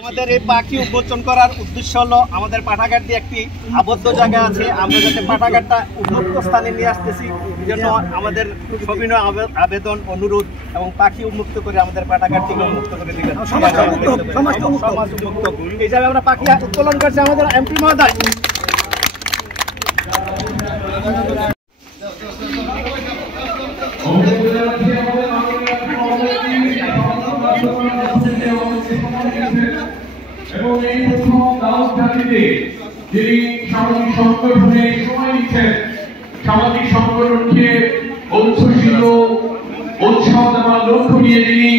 আমাদের এই পাখি উন্মোচন করার উদ্দেশ্য হলো আমাদের পাঠাগার দিয়ে একটি আবদ্ধ জায়গা আছে, আমরা যাতে পাঠাগারটা উন্মুক্ত স্থানে নিয়ে আসতেছি, এই জন্য আমাদের সবিনয় আবেদন অনুরোধ এবং পাখি উন্মুক্ত করে আমাদের পাঠাগারটিকে উন্মুক্ত করে দিবেন। সমাজ উন্মুক্ত হিসাবে আমরা পাখি উত্তোলন করছি আমাদের এমপি মহোদয়। এবং এই প্রথম দাওয়াত জাতিতে যিনি সামাজিক সংগঠনে সময় দিচ্ছেন, সামাজিক সংগঠনকে উচ্ছ্বসিত উৎসাহ দেওয়ার লক্ষ্য নিয়ে যিনি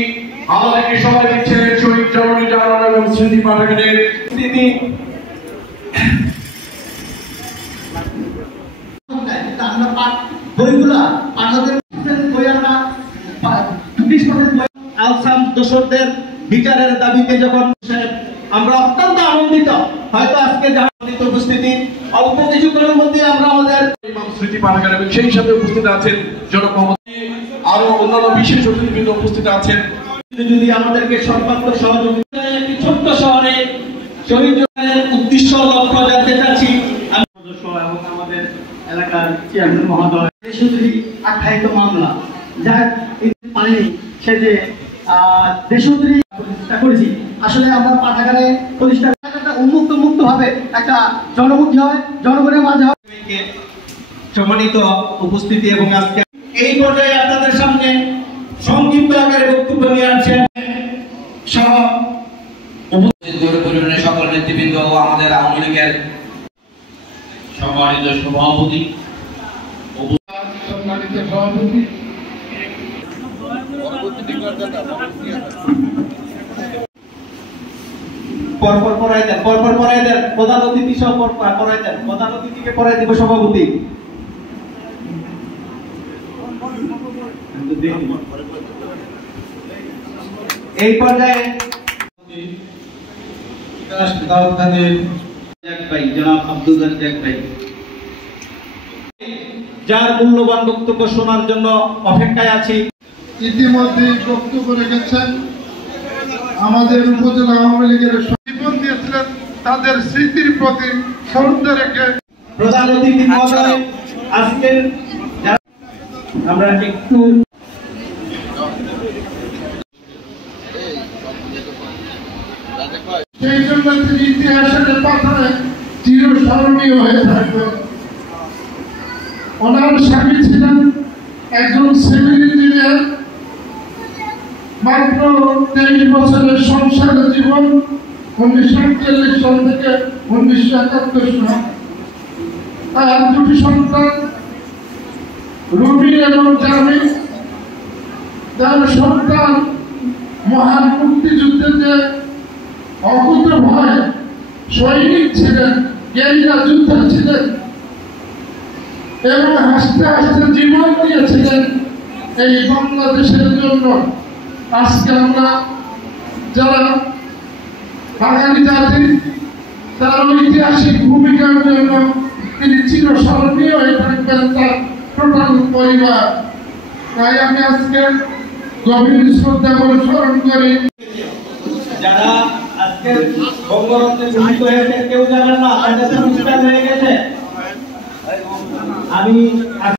আমাদেরকে সময় দিচ্ছেন শহীদ জননী জানান এবং স্মৃতি পাঠাগারের স্মৃতি বইগুলা আমাদের বই আমরা আলসাম দোসরদের বিচারের দাবিতে যখন আমরা অত্যন্ত আনন্দিত, হয়তো আজকে আনন্দিত উপস্থিতি অল্প কিছুক্ষণের মধ্যে আমরা আমাদের ইমাম স্মৃতি পাঠাগার এবং সেই সাথে উপস্থিত আছেন জনাব মোহাম্মদ, আরো অন্যান্য বিশেষ অতিথিবৃন্দ উপস্থিত আছেন। যদি আমাদেরকে সর্বাত্মক সহযোগিতা একটি ছোট্ট শহরে শহীদ জনের উদ্দেশ্য লক্ষ্য জানতে চাচ্ছি এবং আমাদের এলাকার চেয়ারম্যান মহোদয় শুধু আখ্যায়িত মামলা যা পারেনি সে যে দেশদ্রোহী চেষ্টা করেছি। আসলে আমরা পাঠাগারে প্রতিষ্ঠাটা উন্মুক্ত ভাবে একটা জনমুখী হয়, জনগণের মাঝে হয়। সম্মানিত উপস্থিতি এবং আজকে এই পর্যায়ে আপনাদের সামনে সংক্ষিপ্ত আকারে বক্তব্য নিয়ে আসছেন সহ পরিবারের সকল নেতৃবৃন্দ ও আমাদের আওয়ামী লীগের সম্মানিত সভাপতি পরপর পড়াই দেন প্রধান অতিথি সহ পড়াই দেন, প্রধান অতিথিকে পড়াই দিব সভাপতি। এই পর্যায়ে জনাব আব্দুল রাজ্জাক ভাই যার মূল্যবান বক্তব্য শোনার জন্য অপেক্ষায় আছি। ইতিমধ্যে বক্তব্য রেখেছেন আমাদের উপজেলা আওয়ামী লীগের জীবন দিয়েছিলেন, তাদের স্মৃতির প্রতি শ্রদ্ধা রেখে প্রধান অতিথি মহোদয় আজকের আমরা একটু সেই জন্য তিনি ইতিহাসের পাতায় চিরস্মরণীয় হয়ে থাকবেন। ওনার স্বামী ছিলেন একজন সিভিল ইঞ্জিনিয়ার, মাত্র 23 বছরের সংসার জীবন 1941 সাল থেকে 1971 সাল। তার দুটি সন্তান রুবি এবং জামি। তার সন্তান মহান মুক্তিযুদ্ধে যে অকুত ভয় সৈনিক ছিলেন, গেরিলা যোদ্ধা ছিলেন এবং হাসতে হাসতে জীবন দিয়েছিলেন এই বাংলাদেশের জন্য। আজকে আমরা যারা বাঙালি জাতি তার ঐতিহাসিক ভূমিকার জন্য তিনি চিরস্মরণীয় হয়ে থাকবেন তার টোটাল পরিবার। তাই আমি আজকে গভীর শ্রদ্ধা করে স্মরণ করি। যারা আজকে বঙ্গবন্ধু শহীদ হয়েছে কেউ জানেন না, তাদের অনুষ্ঠান হয়ে গেছে। আমি